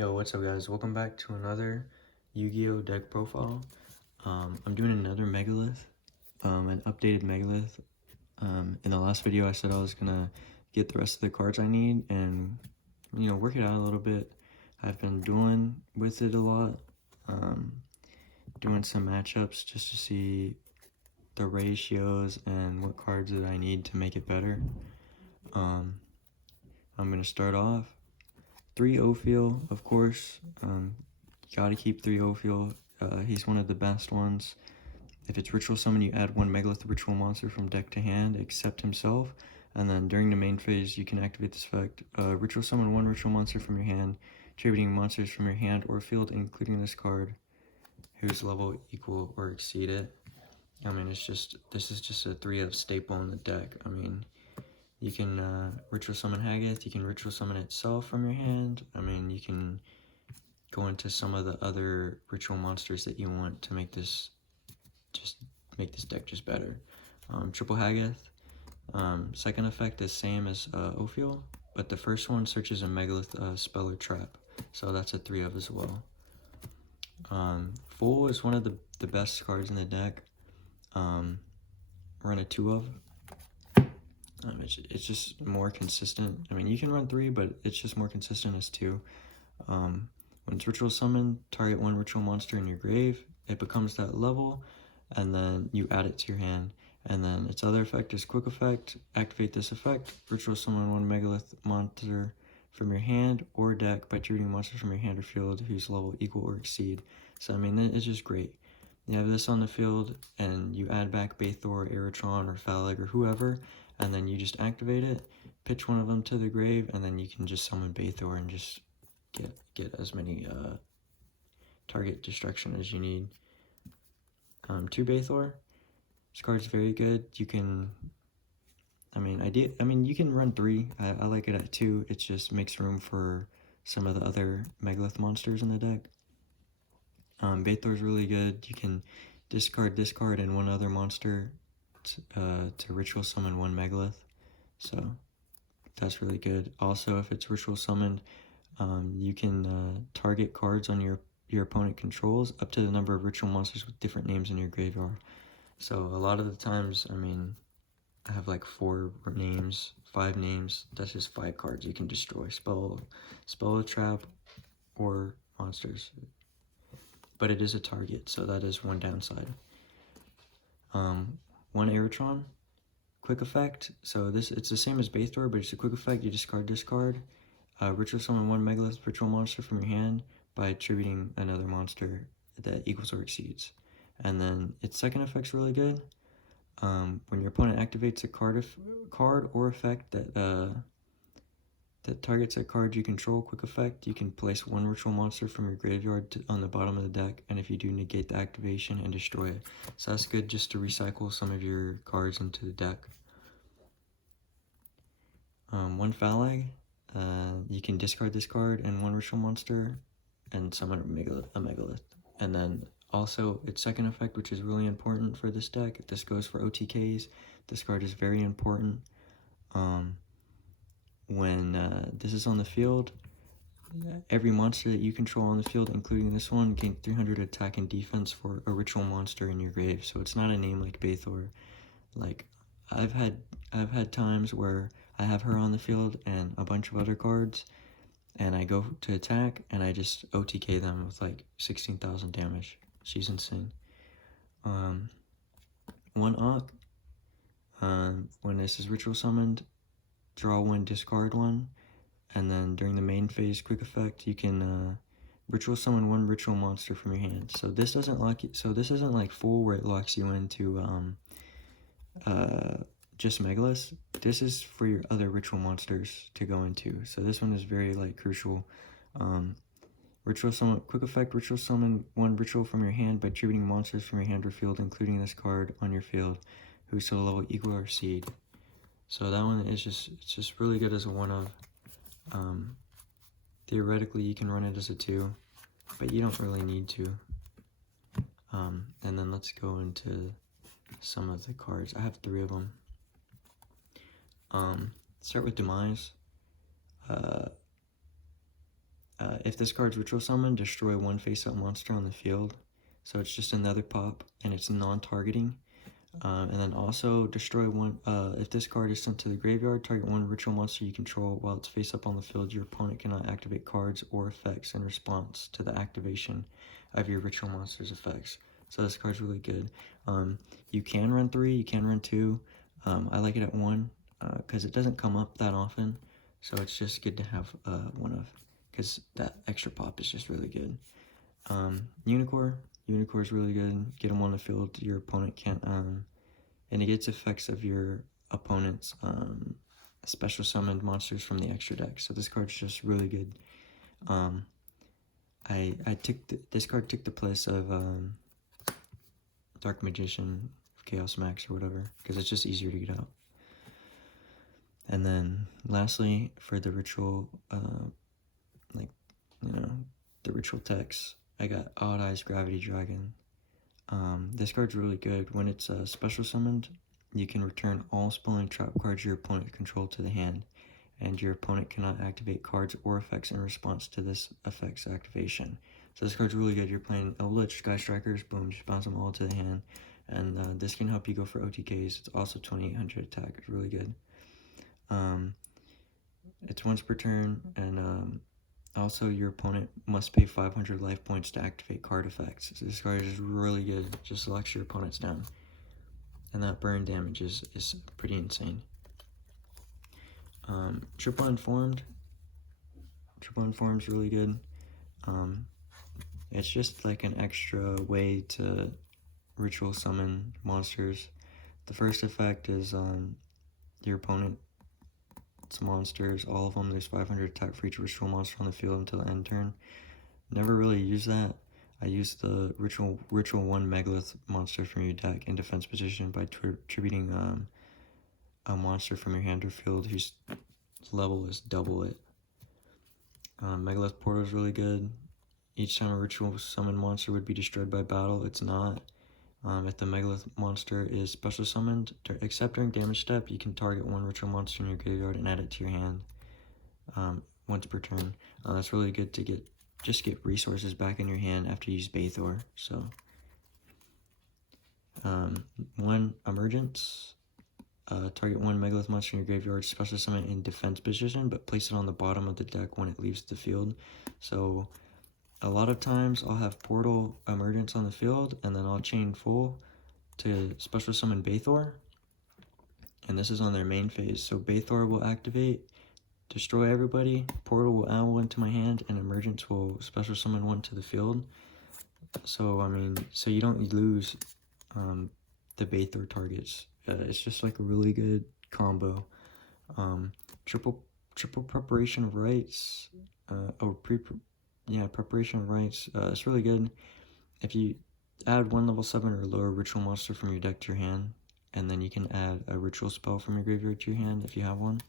Yo, what's up guys? Welcome back to another Yu-Gi-Oh deck profile. I'm doing another Megalith, an updated Megalith. In the last video I said I was gonna get the rest of the cards I need and, work it out a little bit. I've been dueling with it a lot, doing some matchups just to see the ratios and what cards that I need to make it better. I'm gonna start off 3 Ophiel, of course. You gotta keep 3 Ophiel. He's one of the best ones. If it's Ritual Summon, you add 1 Megalith Ritual Monster from deck to hand, except himself. And then during the main phase, you can activate this effect. Ritual Summon 1 Ritual Monster from your hand, attributing monsters from your hand or field, including this card, whose level equal or exceed it. I mean, this is just a 3-of staple in the deck. I mean, you can Ritual Summon Haggith, you can Ritual Summon itself from your hand. I mean, you can go into some of the other ritual monsters that you want to make this deck just better. Triple Haggith. Second effect is same as Ophiel, but the first one searches a Megalith spell or trap. So that's a 3-of as well. Full is one of the best cards in the deck. Run a 2-of. It's just more consistent. I mean, you can run 3, but it's just more consistent as 2. When it's Ritual Summon, target 1 Ritual Monster in your grave. It becomes that level, and then you add it to your hand. And then its other effect is Quick Effect. Activate this effect. Ritual Summon 1 Megalith monster from your hand or deck by attributing monsters from your hand or field whose level equal or exceed. So, I mean, it's just great. You have this on the field, and you add back Bathor, Aerotron, or Phaleg, or whoever, and then you just activate it, pitch one of them to the grave, and then you can just summon Bathor and just get as many target destruction as you need. 2 Bathor. This card's very good. You can, you can run 3. I like it at 2. It just makes room for some of the other Megalith monsters in the deck. Bathor's really good. You can discard this card and 1 other monster to Ritual Summon 1 Megalith. So that's really good. Also, if it's Ritual Summoned, you can target cards on your opponent controls up to the number of ritual monsters with different names in your graveyard. So a lot of the times, I mean, I have like 4 names, 5 names. That's just 5 cards you can destroy. Spell, trap, or monsters. But it is a target, so that is one downside. 1 Aerotron. Quick effect. So it's the same as Bathor, but it's a quick effect. You discard this card. Ritual Summon 1 Megalith ritual monster from your hand by attributing another monster that equals or exceeds. And then its second effect's really good. When your opponent activates a card or effect that targets that card you control, quick effect, you can place 1 ritual monster from your graveyard on the bottom of the deck, and if you do, negate the activation and destroy it. So that's good just to recycle some of your cards into the deck. 1 Phaleg. You can discard this card and 1 ritual monster and summon a Megalith. And then also its second effect, which is really important for this deck, this goes for OTKs. This card is very important. When this is on the field, every monster that you control on the field, including this one, gain 300 attack and defense for a ritual monster in your grave. So it's not a name like Bathor. Like I've had times where I have her on the field and a bunch of other cards, and I go to attack and I just OTK them with like 16,000 damage. She's insane. 1 Ock. When this is ritual summoned, draw 1, discard 1, and then during the main phase quick effect, you can ritual summon 1 ritual monster from your hand. So this doesn't lock you. So this isn't like full where it locks you into just Megalith. This is for your other ritual monsters to go into. So this one is very like crucial. Ritual summon, quick effect, ritual summon 1 ritual from your hand by attributing monsters from your hand or field, including this card on your field, whose solo level equal or exceed. So that one is it's just really good as a 1-of. Theoretically, you can run it as a 2, but you don't really need to. And then let's go into some of the cards. I have 3 of them. Start with Demise. if this card's ritual summon, destroy one face-up monster on the field. So it's just another pop, and it's non-targeting. And then also destroy one, if this card is sent to the graveyard, target one ritual monster you control while it's face up on the field. Your opponent cannot activate cards or effects in response to the activation of your ritual monster's effects. So this card's really good. You can run 3, you can run 2. I like it at 1 because it doesn't come up that often. So it's just good to have one of, because that extra pop is just really good. Unicorn is really good. Get them on the field. Your opponent can't, and it gets effects of your opponent's special summoned monsters from the extra deck. So this card's just really good. This card took the place of Dark Magician, Chaos Max, or whatever, because it's just easier to get out. And then lastly, for the ritual, the ritual text, I got Odd Eyes Gravity Dragon. This card's really good. When it's special summoned, you can return all spell and trap cards your opponent controls to the hand, and your opponent cannot activate cards or effects in response to this effect's activation. So this card's really good. You're playing Eldritch Sky Strikers, boom, just bounce them all to the hand, and this can help you go for OTKs. It's also 2800 attack. It's really good. It's once per turn, and also your opponent must pay 500 life points to activate card effects. So this card is really good. Just selects your opponents down, and that burn damage is pretty insane. Triple Informed is really good. It's just like an extra way to ritual summon monsters. The first effect is your opponent's monsters, all of them, there's 500 attack for each ritual monster on the field until the end turn. Never really use that. I use the ritual 1 Megalith monster from your deck in defense position by tributing a monster from your hand or field whose level is double it. Megalith Portal is really good. Each time a ritual summon monster would be destroyed by battle, it's not. If the Megalith monster is special summoned, except during damage step, you can target one ritual monster in your graveyard and add it to your hand once per turn. That's really good to get resources back in your hand after you use Bathor. So, 1 Emergence. Target 1 Megalith monster in your graveyard, special summon in defense position, but place it on the bottom of the deck when it leaves the field. So a lot of times I'll have Portal Emergence on the field, and then I'll chain full to special summon Bathor, and this is on their main phase. So Bathor will activate, destroy everybody, Portal will add 1 to my hand, and Emergence will special summon 1 to the field. So, I mean, so you don't lose the Bathor targets. It's just like a really good combo. Triple Preparation of Rites, Preparation of Rites. It's really good. If you add 1 level 7 or lower ritual monster from your deck to your hand, and then you can add a ritual spell from your graveyard to your hand if you have one.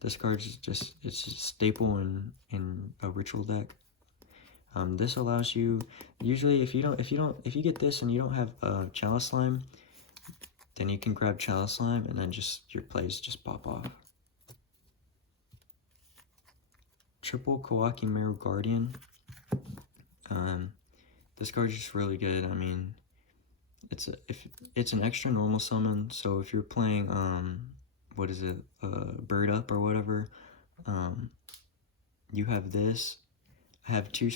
This card is it's a staple in a ritual deck. This allows you, usually if you get this and you don't have Chalice Slime, then you can grab Chalice Slime and then your plays just pop off. Triple Kawaki Mero Guardian. This card's just really good. I mean, it's an extra normal summon, so if you're playing Bird Up or whatever, you have this. I have 2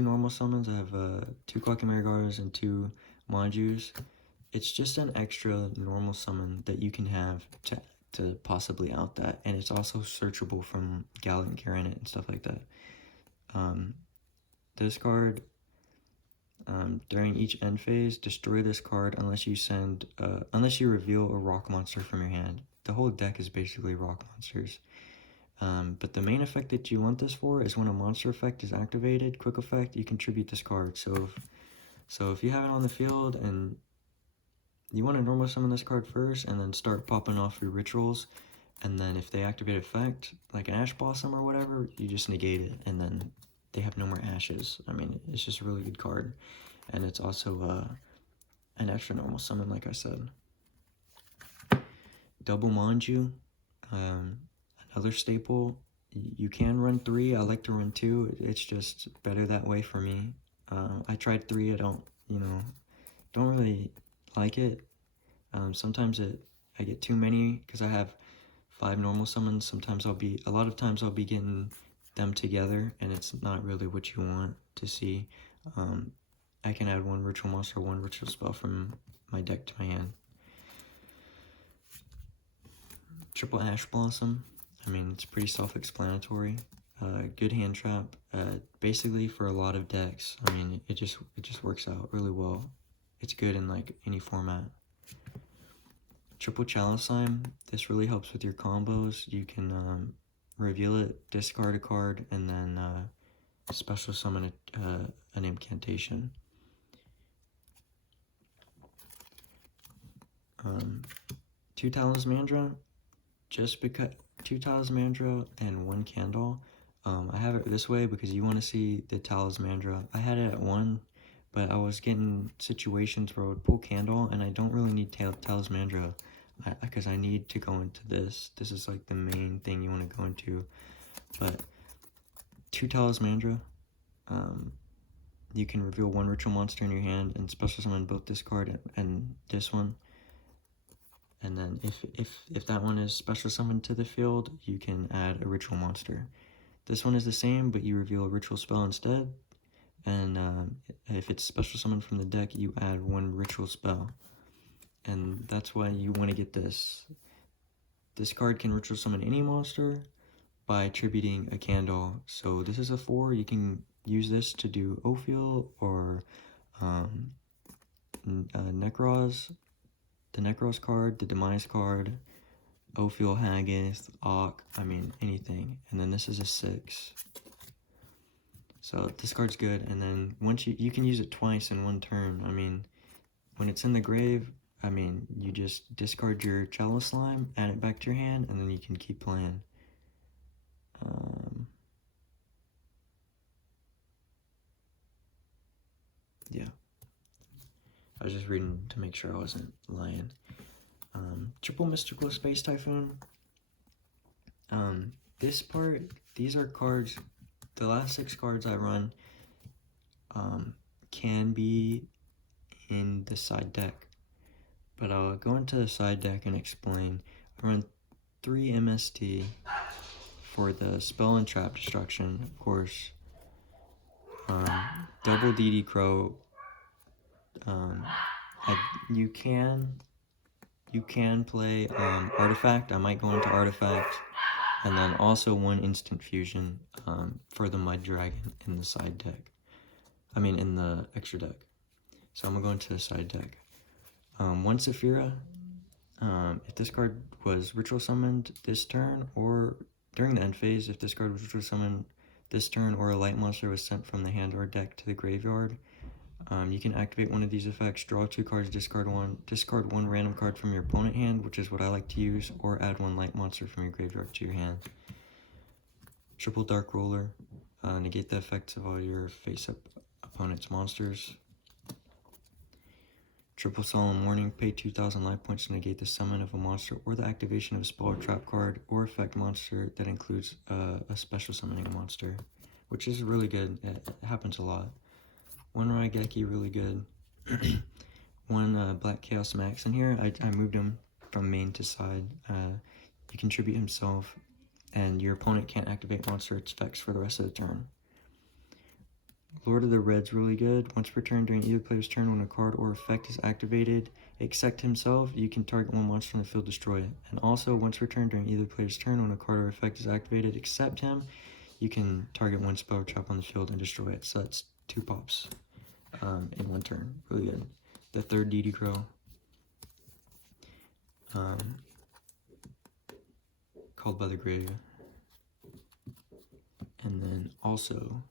normal summons. I have 2 Kawaki Mero Guardians and 2 Manjus. It's just an extra normal summon that you can have to possibly out that, and it's also searchable from Gallant Garanet and stuff like that. This card, during each end phase, destroy this card unless you reveal a rock monster from your hand. The whole deck is basically rock monsters. But the main effect that you want this for is when a monster effect is activated, quick effect, you contribute this card. So if you have it on the field and you want to normal summon this card first and then start popping off your rituals, and then if they activate effect, like an Ash Blossom or whatever, you just negate it, and then they have no more ashes. I mean, it's just a really good card, and it's also an extra normal summon, like I said. Double Manju, another staple. You can run 3. I like to run 2. It's just better that way for me. I tried 3. I don't really like it. Sometimes I get too many because I have 5 normal summons. A lot of times I'll be getting them together, and it's not really what you want to see. I can add 1 ritual monster, 1 ritual spell from my deck to my hand. Triple Ash Blossom. I mean, it's pretty self-explanatory. Good hand trap. Basically for a lot of decks. I mean, it just works out really well. It's good in like any format. Triple Chalice Slime. This really helps with your combos. You can reveal it, discard a card, and then special summon an incantation. 2 Talismandra. Just because 2 Talismandra and 1 Candle. I have it this way because you want to see the Talismandra. I had it at 1, but I was getting situations where I would pull Candle, and I don't really need Talismandra because I need to go into this. This is like the main thing you want to go into. But 2 Talismandra, you can reveal 1 ritual monster in your hand and special summon both this card and this one. And then if that one is special summoned to the field, you can add a ritual monster. This one is the same, but you reveal a ritual spell instead. And if it's special summoned from the deck, you add 1 ritual spell. And that's why you want to get this. This card can ritual summon any monster by attributing a candle. So this is a 4. You can use this to do Ophiel or Necros. The Necros card, the Demise card, Ophiel, Haggith, Ock, I mean, anything. And then this is a 6. So this card's good, and then once you can use it twice in 1 turn. I mean, when it's in the grave, I mean, you just discard your Chalice Slime, add it back to your hand, and then you can keep playing. Yeah. I was just reading to make sure I wasn't lying. Triple Mystical Space Typhoon. This part, these are cards, the last 6 cards I run can be in the side deck. But I'll go into the side deck and explain. I run 3 MST for the Spell and Trap Destruction, of course. Double DD Crow. You can play Artifact. I might go into Artifact, and then also 1 Instant Fusion for the Mud Dragon in the side deck. I mean, in the extra deck. So I'm gonna go into the side deck. 1 Saphira. If this card was ritual summoned this turn, or during the end phase, if this card was ritual summoned this turn, or a light monster was sent from the hand or deck to the graveyard, you can activate one of these effects, draw 2 cards, discard 1 random card from your opponent hand, which is what I like to use, or add 1 light monster from your graveyard to your hand. Triple Dark Roller, negate the effects of all your face-up opponent's monsters. Triple Solemn Warning, pay 2,000 life points to negate the summon of a monster or the activation of a spell or trap card or effect monster that includes a special summoning monster, which is really good. It happens a lot. 1 Raigeki, really good. 1 Black Chaos Max in here. I moved him from main to side. You contribute himself, and your opponent can't activate monster effects for the rest of the turn. Lord of the Red's really good. Once per turn during either player's turn, when a card or effect is activated, except himself, you can target 1 monster on the field, destroy it. And also, once per turn during either player's turn, when a card or effect is activated, except him, you can target 1 spell or trap on the field and destroy it. So that's 2 pops in 1 turn. Really good. The 3rd DD Crow. Called by the Grave. And then also,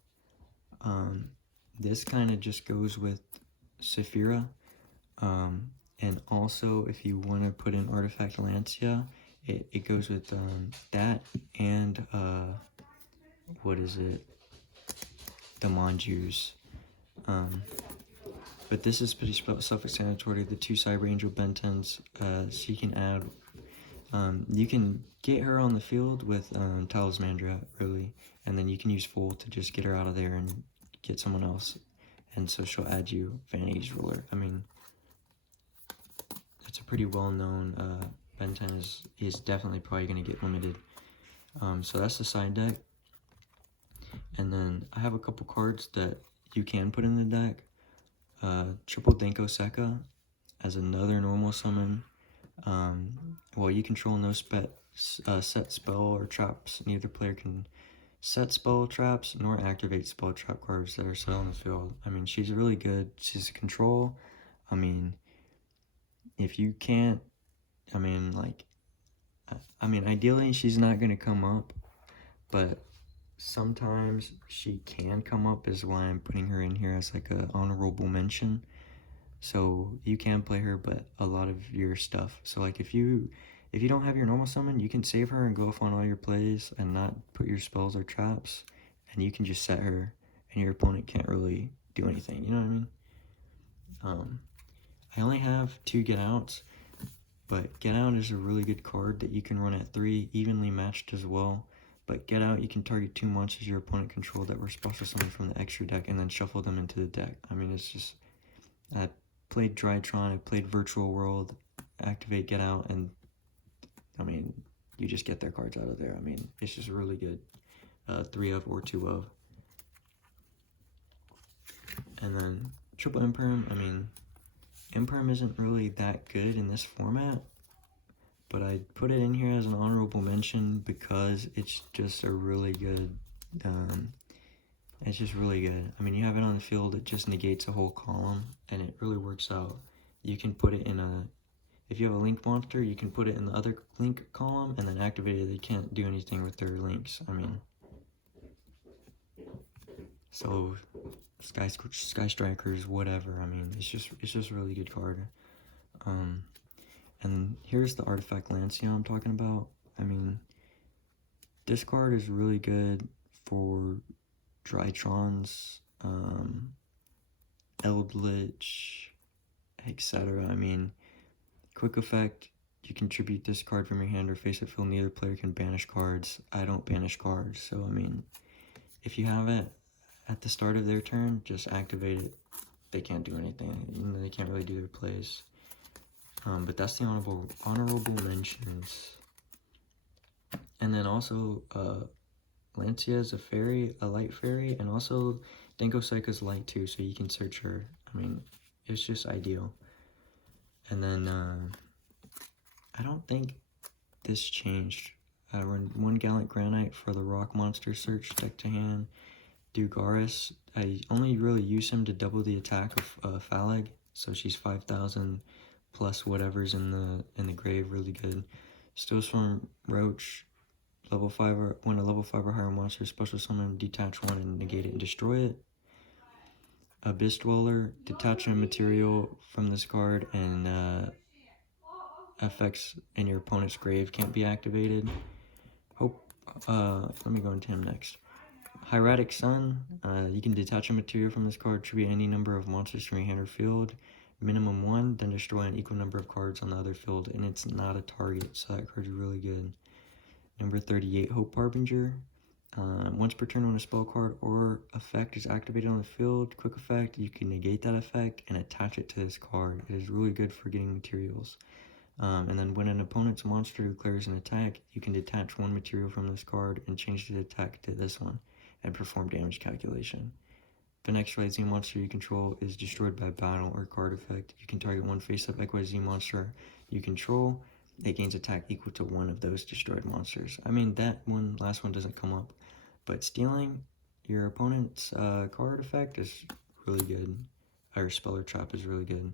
this kind of just goes with Saphira. And also, if you want to put in Artifact Lancia, it goes with that and, what is it? The Manjus. But this is pretty self-explanatory. The 2 Cyber Angel Bentons, so you can add You can get her on the field with Talismandra, really, and then you can use Full to just get her out of there and get someone else, and so she'll add you Vanity's Ruler. I mean, it's a pretty well-known, Ben 10 is definitely probably going to get limited. So that's the side deck, and then I have a couple cards that you can put in the deck. Triple Denko Sekka as another normal summon. While you control no set spell or traps, neither player can set spell traps nor activate spell trap cards that are set on the field. I mean, she's really good. She's control. I mean, if you can't, I mean, ideally she's not going to come up, but sometimes she can come up, is why I'm putting her in here as like a honorable mention. So you can play her, but a lot of your stuff. So like if you don't have your normal summon, you can save her and go off on all your plays and not put your spells or traps, and you can just set her, and your opponent can't really do anything. You know what I mean? I only have 2 Get Outs, but Get Out is a really good card that you can run at 3, evenly matched as well. But Get Out, you can target 2 monsters your opponent controlled that were special summoned from the extra deck and then shuffle them into the deck. I mean, it's just... I played Drytron, I played Virtual World, activate Get Out, and I mean, you just get their cards out of there. I mean, it's just really good. 3 of or 2 of. And then Triple Imperm, I mean, Imperm isn't really that good in this format, but I put it in here as an honorable mention because it's just a really good, it's just really good. I mean, you have it on the field, it just negates a whole column, and it really works out. You can put it in a, if you have a link monster, you can put it in the other link column and then activate it. They can't do anything with their links. I mean, so Sky Strikers, whatever. I mean, it's just a really good card. And here's the artifact Lancia I'm talking about. I mean, this card is really good for Drytrons, Eldritch, etc. I mean, quick effect, you contribute this card from your hand or face it field. Neither player can banish cards. I don't banish cards, so I mean, if you have it at the start of their turn, just activate it. They can't do anything. You know, they can't really do their plays. But that's the honorable mentions. And then also, Lancia is a fairy, a light fairy, and also Denko Sekka's light too, so you can search her. I mean, it's just ideal. And then, I don't think this changed. I run 1 Gallant Granite for the rock monster search deck to hand. Dugaris, I only really use him to double the attack of Phalag, so she's 5,000 plus whatever's in the grave, really good. Stillstorm Roach, level 5 or when a level 5 or higher monster special summon, detach 1 and negate it and destroy it. Abyss Dweller, detach a material from this card and effects in your opponent's grave can't be activated. Let me go into him next. Hieratic Sun, you can detach a material from this card, tribute any number of monsters from your hand or field, minimum 1, then destroy an equal number of cards on the other field, and it's not a target, so that card's really good. Number 38, Hope Harbinger. Once per turn when a spell card or effect is activated on the field, quick effect, you can negate that effect and attach it to this card. It is really good for getting materials. And then when an opponent's monster declares an attack, you can detach 1 material from this card and change the attack to this one and perform damage calculation. The next XYZ monster you control is destroyed by battle or card effect. You can target 1 face-up XYZ monster you control. It gains attack equal to 1 of those destroyed monsters. I mean, that last one doesn't come up, but stealing your opponent's card effect is really good. Or spell or trap is really good.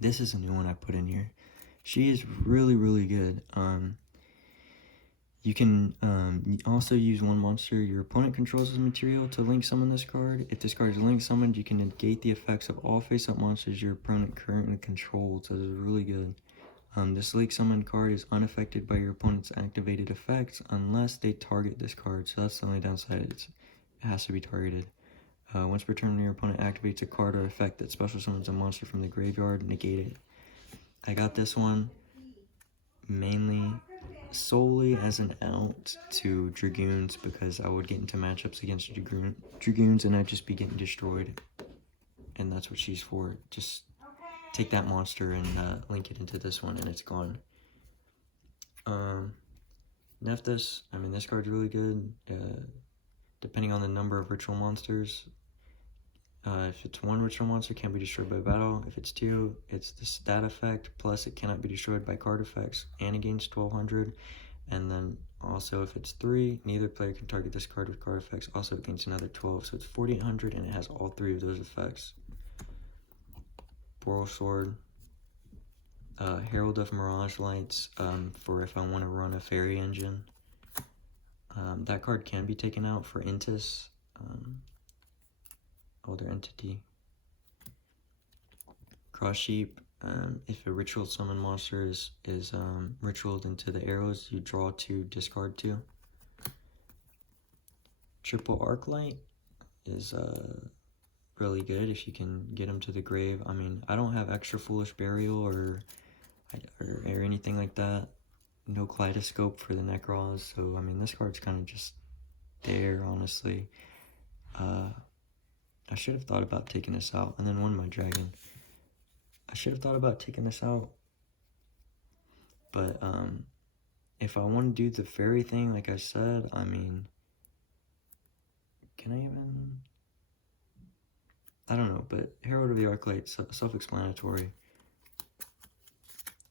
This is a new one I put in here. She is really, really good. You can also use 1 monster your opponent controls as material to link summon this card. If this card is link summoned, you can negate the effects of all face-up monsters your opponent currently controls. So this is really good. This link summon card is unaffected by your opponent's activated effects unless they target this card. So that's the only downside. It has to be targeted. Once per turn, your opponent activates a card or effect that special summons a monster from the graveyard, negate it. I got this one. mainly solely as an out to Dragoons, because I would get into matchups against Dragoons and I'd just be getting destroyed. And that's what she's for. Just take that monster and link it into this one and it's gone. Nephthys, I mean, this card's really good. Depending on the number of ritual monsters. If it's one ritual monster, can't be destroyed by battle. If it's two, it's the stat effect, plus it cannot be destroyed by card effects and it gains 1200. And then also if it's three, neither player can target this card with card effects. Also it gains another 12, so it's 4800 and it has all three of those effects. Boral Sword. Herald of Mirage Lights, for if I want to run a fairy engine. That card can be taken out for Intis, older entity. Cross Sheep, if a ritual summon monster is ritualed into the arrows, you draw 2, discard 2. Triple Arclight is really good if you can get them to the grave. I mean, I don't have extra Foolish Burial or anything like that. No Kaleidoscope for the Necros, so I mean this card's kind of just there, honestly. I should have thought about taking this out, and then my dragon. I should have thought about taking this out, but if I want to do the fairy thing, like I said, I mean, can I even? I don't know, but Herald of the Arclight, self-explanatory.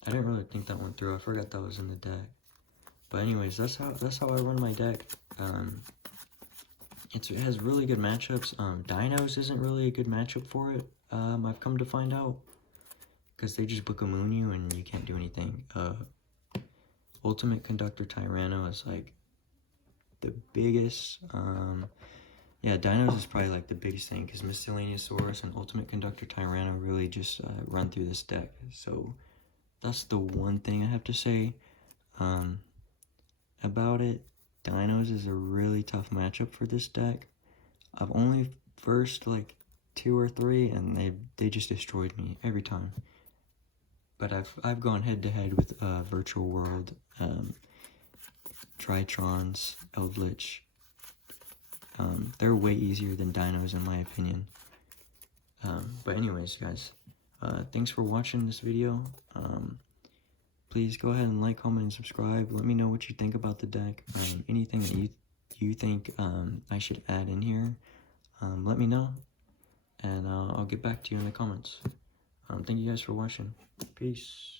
I didn't really think that one through. I forgot that was in the deck. But anyways, that's how I run my deck. It has really good matchups. Dinos isn't really a good matchup for it. I've come to find out, because they just book a moon you and you can't do anything. Ultimate Conductor Tyranno is like the biggest. Yeah, Dinos is probably like the biggest thing, because Miscellaneousaurus and Ultimate Conductor Tyranno really just run through this deck. So that's the one thing I have to say about it. Dinos is a really tough matchup for this deck. I've only versed like 2 or 3 and they just destroyed me every time. But I've gone head to head with Virtual World, Tritrons, Eldritch. They're way easier than Dinos in my opinion. But anyways, guys, thanks for watching this video. Please go ahead and like, comment, and subscribe. Let me know what you think about the deck. Anything that you think I should add in here, let me know, and I'll get back to you in the comments. Thank you guys for watching. Peace.